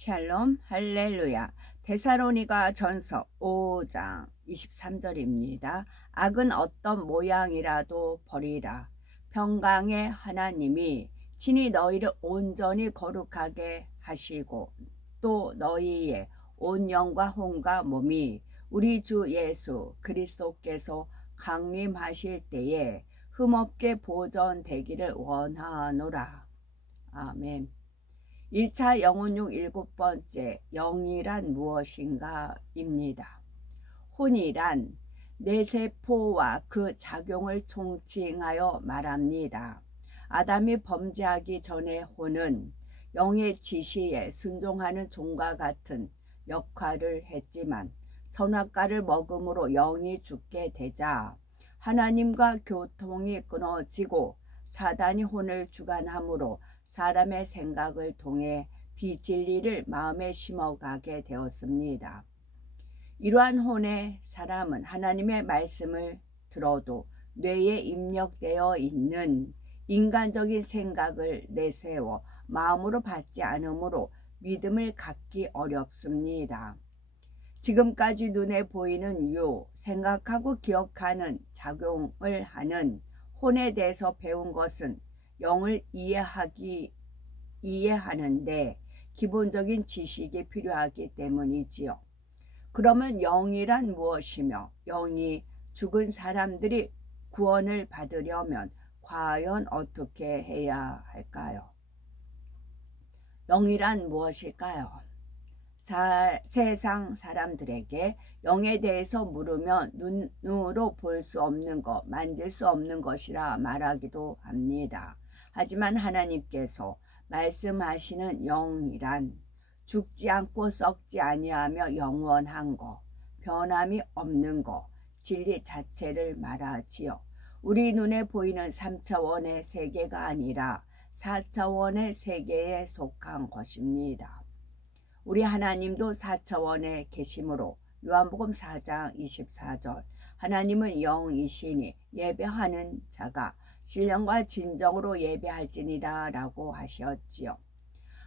샬롬 할렐루야. 데살로니가 전서 5장 23절입니다. 악은 어떤 모양이라도 버리라. 평강의 하나님이 친히 너희를 온전히 거룩하게 하시고 또 너희의 온 영과 혼과 몸이 우리 주 예수 그리스도께서 강림하실 때에 흠없게 보존되기를 원하노라. 아멘. 1차 영혼육 7번째 영이란 무엇인가 입니다. 혼이란 뇌세포와 그 작용을 총칭하여 말합니다. 아담이 범죄하기 전에 혼은 영의 지시에 순종하는 종과 같은 역할을 했지만 선악과를 먹음으로 영이 죽게 되자 하나님과 교통이 끊어지고 사단이 혼을 주관함으로 사람의 생각을 통해 비진리를 마음에 심어가게 되었습니다. 이러한 혼의 사람은 하나님의 말씀을 들어도 뇌에 입력되어 있는 인간적인 생각을 내세워 마음으로 받지 않으므로 믿음을 갖기 어렵습니다. 지금까지 눈에 보이는 생각하고 기억하는 작용을 하는 혼에 대해서 배운 것은 영을 이해하는데 기본적인 지식이 필요하기 때문이지요. 그러면 영이란 무엇이며 영이 죽은 사람들이 구원을 받으려면 과연 어떻게 해야 할까요? 영이란 무엇일까요? 세상 사람들에게 영에 대해서 물으면 눈으로 볼 수 없는 것, 만질 수 없는 것이라 말하기도 합니다. 하지만 하나님께서 말씀하시는 영이란 죽지 않고 썩지 아니하며 영원한 것, 변함이 없는 것, 진리 자체를 말하지요. 우리 눈에 보이는 3차원의 세계가 아니라 4차원의 세계에 속한 것입니다. 우리 하나님도 4차원에 계심으로 요한복음 4장 24절 하나님은 영이시니 예배하는 자가 신령과 진정으로 예배할지니라 라고 하셨지요.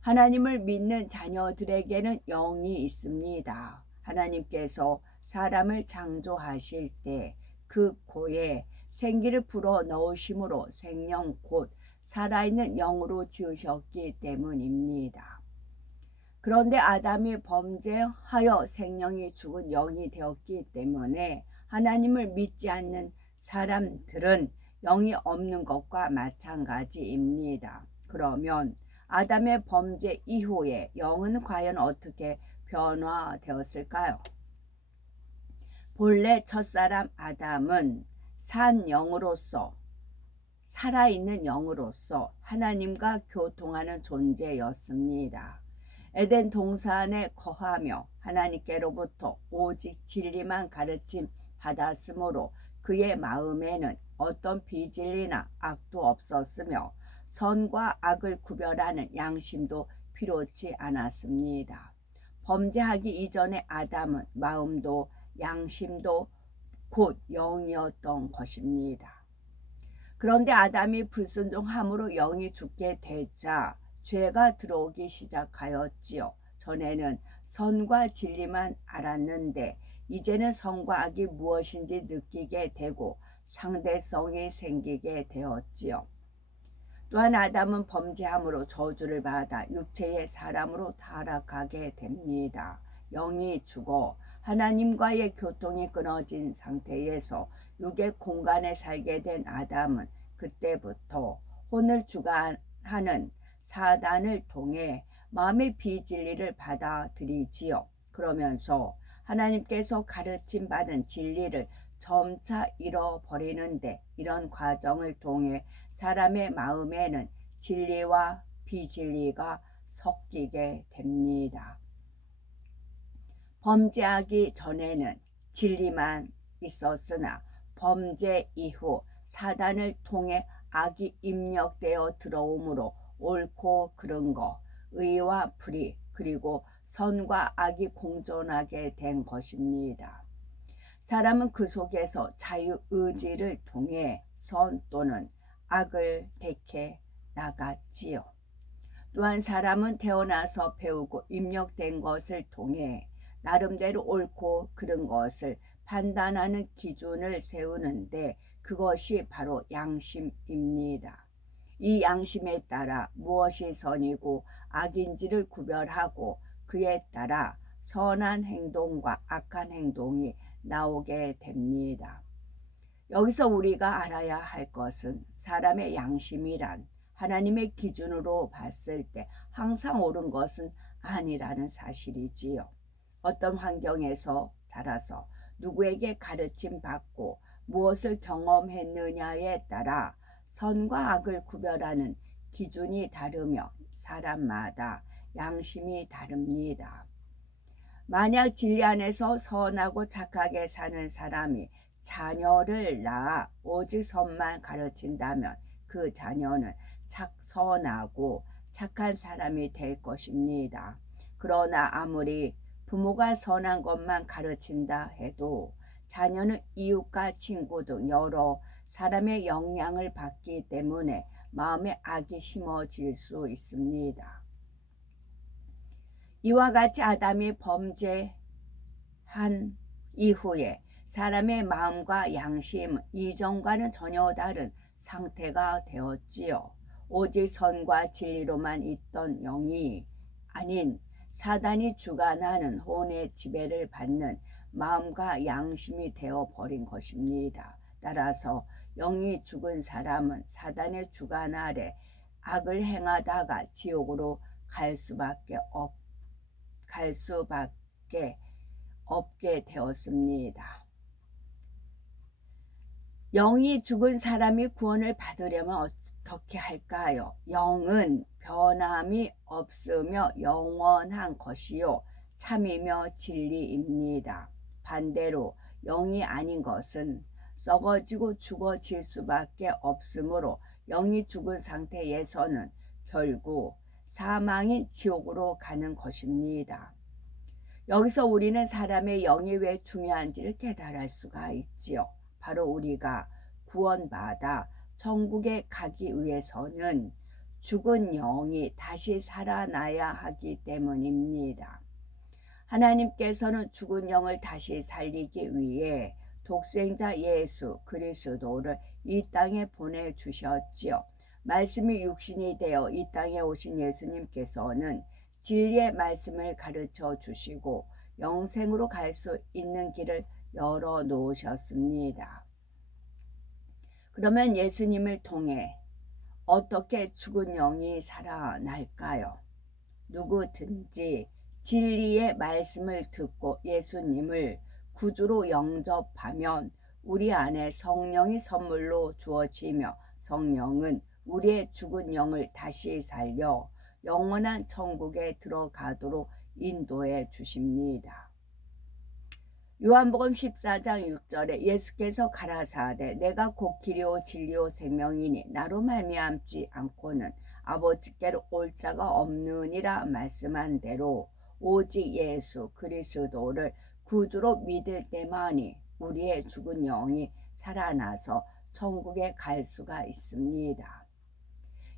하나님을 믿는 자녀들에게는 영이 있습니다. 하나님께서 사람을 창조하실 때 그 코에 생기를 불어 넣으심으로 생명 곧 살아있는 영으로 지으셨기 때문입니다. 그런데 아담이 범죄하여 생명이 죽은 영이 되었기 때문에 하나님을 믿지 않는 사람들은 영이 없는 것과 마찬가지입니다. 그러면 아담의 범죄 이후에 영은 과연 어떻게 변화되었을까요? 본래 첫사람 아담은 산 영으로서 살아있는 영으로서 하나님과 교통하는 존재였습니다. 에덴 동산에 거하며 하나님께로부터 오직 진리만 가르침 받았으므로 그의 마음에는 어떤 비진리나 악도 없었으며 선과 악을 구별하는 양심도 필요치 않았습니다. 범죄하기 이전의 아담은 마음도 양심도 곧 영이었던 것입니다. 그런데 아담이 불순종함으로 영이 죽게 되자 죄가 들어오기 시작하였지요. 전에는 선과 진리만 알았는데 이제는 선과 악이 무엇인지 느끼게 되고 상대성이 생기게 되었지요. 또한 아담은 범죄함으로 저주를 받아 육체의 사람으로 타락하게 됩니다. 영이 죽어 하나님과의 교통이 끊어진 상태에서 육의 공간에 살게 된 아담은 그때부터 혼을 주관하는 사단을 통해 마음의 비진리를 받아들이지요. 그러면서 하나님께서 가르침 받은 진리를 점차 잃어버리는데 이런 과정을 통해 사람의 마음에는 진리와 비진리가 섞이게 됩니다. 범죄하기 전에는 진리만 있었으나 범죄 이후 사단을 통해 악이 입력되어 들어오므로 옳고 그른 것, 의와 불의, 그리고 선과 악이 공존하게 된 것입니다. 사람은 그 속에서 자유의지를 통해 선 또는 악을 택해 나갔지요. 또한 사람은 태어나서 배우고 입력된 것을 통해 나름대로 옳고 그른 것을 판단하는 기준을 세우는데 그것이 바로 양심입니다. 이 양심에 따라 무엇이 선이고 악인지를 구별하고 그에 따라 선한 행동과 악한 행동이 나오게 됩니다. 여기서 우리가 알아야 할 것은 사람의 양심이란 하나님의 기준으로 봤을 때 항상 옳은 것은 아니라는 사실이지요. 어떤 환경에서 자라서 누구에게 가르침 받고 무엇을 경험했느냐에 따라 선과 악을 구별하는 기준이 다르며 사람마다 양심이 다릅니다. 만약 진리 안에서 선하고 착하게 사는 사람이 자녀를 낳아 오직 선만 가르친다면 그 자녀는 선하고 착한 사람이 될 것입니다. 그러나 아무리 부모가 선한 것만 가르친다 해도 자녀는 이웃과 친구 등 여러 사람의 영향을 받기 때문에 마음에 악이 심어질 수 있습니다. 이와 같이 아담이 범죄한 이후에 사람의 마음과 양심은 이전과는 전혀 다른 상태가 되었지요. 오직 선과 진리로만 있던 영이 아닌 사단이 주관하는 혼의 지배를 받는 마음과 양심이 되어버린 것입니다. 따라서 영이 죽은 사람은 사단의 주관 아래 악을 행하다가 지옥으로 갈 수밖에 없게 되었습니다. 영이 죽은 사람이 구원을 받으려면 어떻게 할까요? 영은 변함이 없으며 영원한 것이요 참이며 진리입니다. 반대로 영이 아닌 것은 썩어지고 죽어질 수밖에 없으므로 영이 죽은 상태에서는 결국 사망인 지옥으로 가는 것입니다. 여기서 우리는 사람의 영이 왜 중요한지를 깨달을 수가 있지요. 바로 우리가 구원받아 천국에 가기 위해서는 죽은 영이 다시 살아나야 하기 때문입니다. 하나님께서는 죽은 영을 다시 살리기 위해 독생자 예수 그리스도를 이 땅에 보내주셨지요. 말씀이 육신이 되어 이 땅에 오신 예수님께서는 진리의 말씀을 가르쳐 주시고 영생으로 갈 수 있는 길을 열어 놓으셨습니다. 그러면 예수님을 통해 어떻게 죽은 영이 살아날까요? 누구든지 진리의 말씀을 듣고 예수님을 구주로 영접하면 우리 안에 성령이 선물로 주어지며 성령은 우리의 죽은 영을 다시 살려 영원한 천국에 들어가도록 인도해 주십니다. 요한복음 14장 6절에 예수께서 가라사대 내가 곧 길이요 진리요 생명이니 나로 말미암지 않고는 아버지께로 올 자가 없느니라 말씀한 대로 오직 예수 그리스도를 구주로 믿을 때만이 우리의 죽은 영이 살아나서 천국에 갈 수가 있습니다.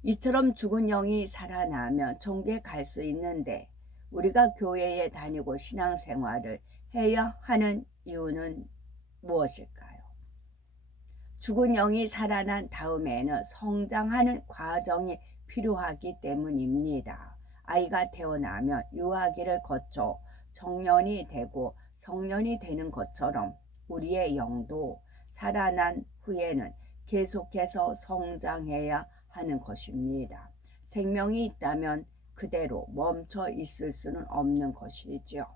이처럼 죽은 영이 살아나면 천국에 갈 수 있는데 우리가 교회에 다니고 신앙생활을 해야 하는 이유는 무엇일까요? 죽은 영이 살아난 다음에는 성장하는 과정이 필요하기 때문입니다. 아이가 태어나면 유아기를 거쳐 청년이 되고 성년이 되는 것처럼 우리의 영도 살아난 후에는 계속해서 성장해야 하는 것입니다. 생명이 있다면 그대로 멈춰 있을 수는 없는 것이죠.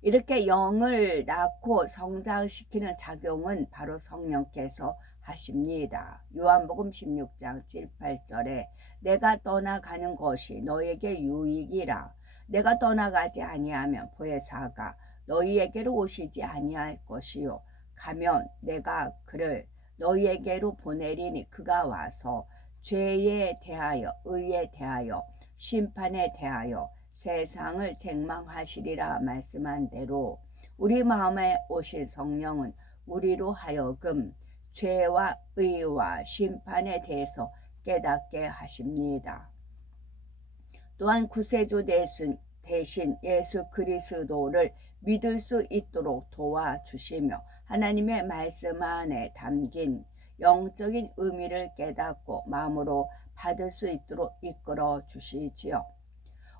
이렇게 영을 낳고 성장시키는 작용은 바로 성령께서 하십니다. 요한복음 16장 7, 8절에 내가 떠나가는 것이 너에게 유익이라 내가 떠나가지 아니하면 보혜사가 너희에게로 오시지 아니할 것이요 가면 내가 그를 너희에게로 보내리니 그가 와서 죄에 대하여 의에 대하여 심판에 대하여 세상을 책망하시리라 말씀한 대로 우리 마음에 오실 성령은 우리로 하여금 죄와 의와 심판에 대해서 깨닫게 하십니다. 또한 구세주 대신 예수 그리스도를 믿을 수 있도록 도와주시며 하나님의 말씀 안에 담긴 영적인 의미를 깨닫고 마음으로 받을 수 있도록 이끌어 주시지요.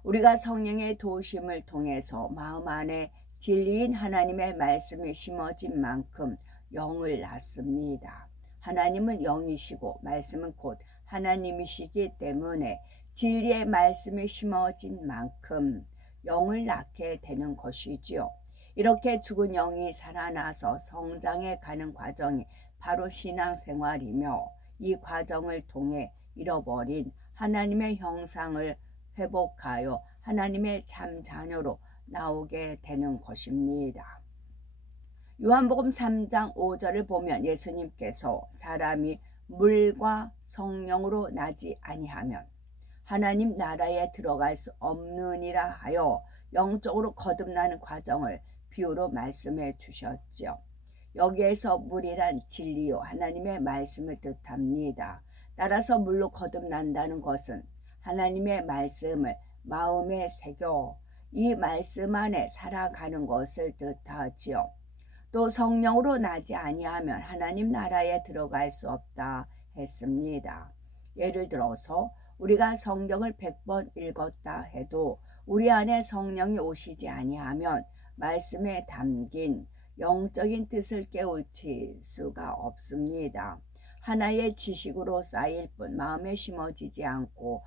우리가 성령의 도우심을 통해서 마음 안에 진리인 하나님의 말씀이 심어진 만큼 영을 낳습니다. 하나님은 영이시고 말씀은 곧 하나님이시기 때문에 진리의 말씀이 심어진 만큼 영을 낳게 되는 것이지요. 이렇게 죽은 영이 살아나서 성장해 가는 과정이 바로 신앙생활이며 이 과정을 통해 잃어버린 하나님의 형상을 회복하여 하나님의 참 자녀로 나오게 되는 것입니다. 요한복음 3장 5절을 보면 예수님께서 사람이 물과 성령으로 나지 아니하면 하나님 나라에 들어갈 수 없느니라 하여 영적으로 거듭나는 과정을 비유로 말씀해 주셨죠. 여기에서 물이란 진리요 하나님의 말씀을 뜻합니다. 따라서 물로 거듭난다는 것은 하나님의 말씀을 마음에 새겨 이 말씀 안에 살아가는 것을 뜻하지요. 또 성령으로 나지 아니하면 하나님 나라에 들어갈 수 없다 했습니다. 예를 들어서 우리가 성경을 100번 읽었다 해도 우리 안에 성령이 오시지 아니하면 말씀에 담긴 영적인 뜻을 깨우칠 수가 없습니다. 하나의 지식으로 쌓일 뿐 마음에 심어지지 않고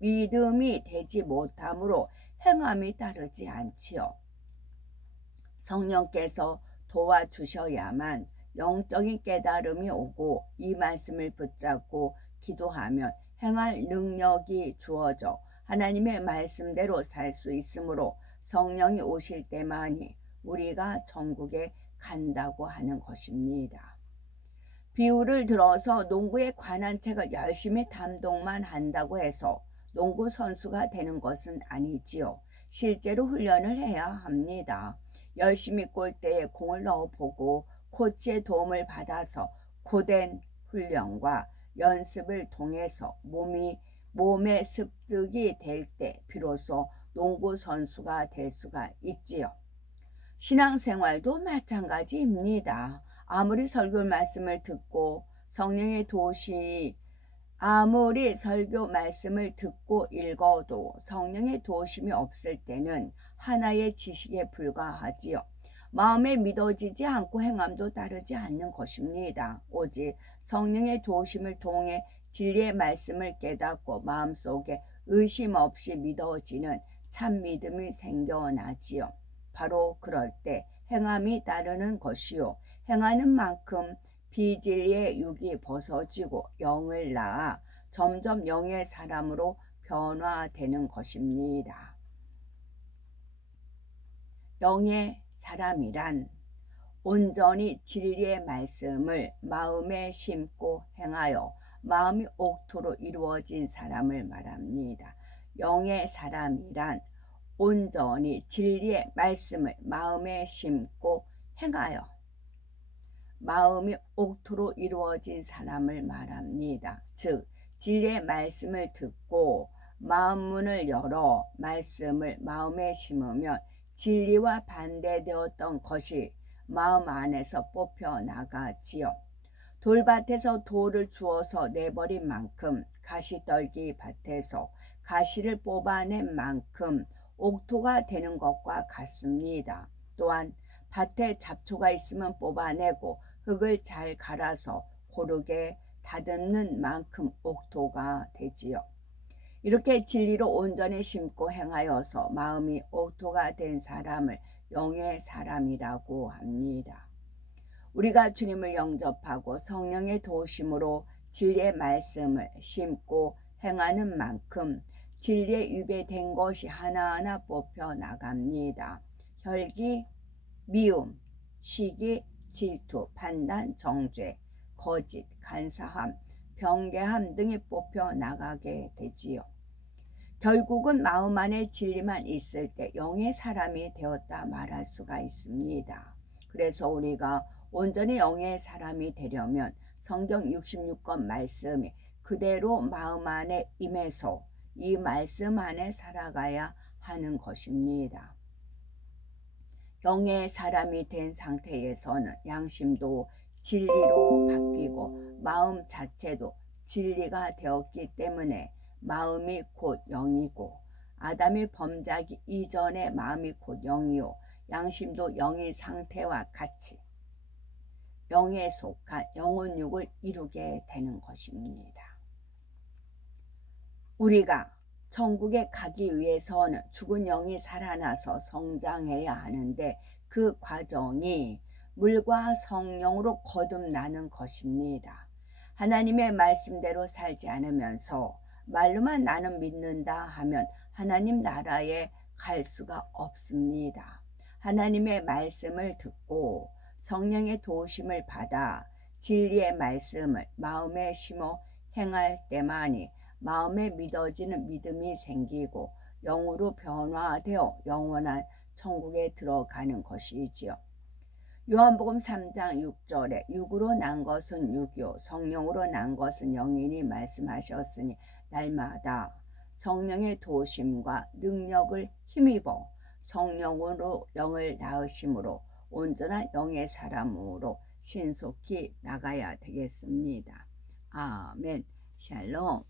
믿음이 되지 못하므로 행함이 따르지 않지요. 성령께서 도와주셔야만 영적인 깨달음이 오고 이 말씀을 붙잡고 기도하면 행할 능력이 주어져 하나님의 말씀대로 살 수 있으므로 성령이 오실 때만이 우리가 천국에 간다고 하는 것입니다. 비유를 들어서 농구에 관한 책을 열심히 담동만 한다고 해서 농구 선수가 되는 것은 아니지요. 실제로 훈련을 해야 합니다. 열심히 골대에 공을 넣어보고 코치의 도움을 받아서 고된 훈련과 연습을 통해서 몸에 습득이 될 때 비로소 농구 선수가 될 수가 있지요. 신앙생활도 마찬가지입니다. 아무리 설교 말씀을 듣고 성령의 도우심이 아무리 설교 말씀을 듣고 읽어도 성령의 도우심이 없을 때는 하나의 지식에 불과하지요. 마음에 믿어지지 않고 행함도 따르지 않는 것입니다. 오직 성령의 도우심을 통해 진리의 말씀을 깨닫고 마음속에 의심 없이 믿어지는 참 믿음이 생겨나지요. 바로 그럴 때 행함이 따르는 것이요. 행하는 만큼 비진리의 육이 벗어지고 영을 낳아 점점 영의 사람으로 변화되는 것입니다. 영의 사람이란 온전히 진리의 말씀을 마음에 심고 행하여 마음이 옥토로 이루어진 사람을 말합니다. 영의 사람이란 온전히 진리의 말씀을 마음에 심고 행하여 마음이 옥토로 이루어진 사람을 말합니다. 즉 진리의 말씀을 듣고 마음 문을 열어 말씀을 마음에 심으면 진리와 반대되었던 것이 마음 안에서 뽑혀 나가지요. 돌밭에서 돌을 주워서 내버린 만큼 가시떨기 밭에서 가시를 뽑아낸 만큼 옥토가 되는 것과 같습니다. 또한 밭에 잡초가 있으면 뽑아내고 흙을 잘 갈아서 고르게 다듬는 만큼 옥토가 되지요. 이렇게 진리로 온전히 심고 행하여서 마음이 옥토가 된 사람을 영의 사람이라고 합니다. 우리가 주님을 영접하고 성령의 도우심으로 진리의 말씀을 심고 행하는 만큼 진리에 유배된 것이 하나하나 뽑혀 나갑니다. 혈기, 미움, 시기, 질투, 판단, 정죄, 거짓, 간사함, 병개함 등이 뽑혀 나가게 되지요. 결국은 마음 안에 진리만 있을 때 영의 사람이 되었다 말할 수가 있습니다. 그래서 우리가 온전히 영의 사람이 되려면 성경 66권 말씀이 그대로 마음 안에 임해서 이 말씀 안에 살아가야 하는 것입니다. 영의 사람이 된 상태에서는 양심도 진리로 바뀌고 마음 자체도 진리가 되었기 때문에 마음이 곧 영이고, 아담이 범죄하기 이전의 마음이 곧 영이요 양심도 영의 상태와 같이 영에 속한 영혼육을 이루게 되는 것입니다. 우리가 천국에 가기 위해서는 죽은 영이 살아나서 성장해야 하는데, 그 과정이 물과 성령으로 거듭나는 것입니다. 하나님의 말씀대로 살지 않으면서 말로만 나는 믿는다 하면 하나님 나라에 갈 수가 없습니다. 하나님의 말씀을 듣고 성령의 도우심을 받아 진리의 말씀을 마음에 심어 행할 때만이 마음에 믿어지는 믿음이 생기고 영으로 변화되어 영원한 천국에 들어가는 것이지요. 요한복음 3장 6절에 육으로 난 것은 육이요 성령으로 난 것은 영이니 말씀하셨으니, 날마다 성령의 도우심과 능력을 힘입어 성령으로 영을 낳으심으로 온전한 영의 사람으로 신속히 나가야 되겠습니다. 아멘. 샬롬.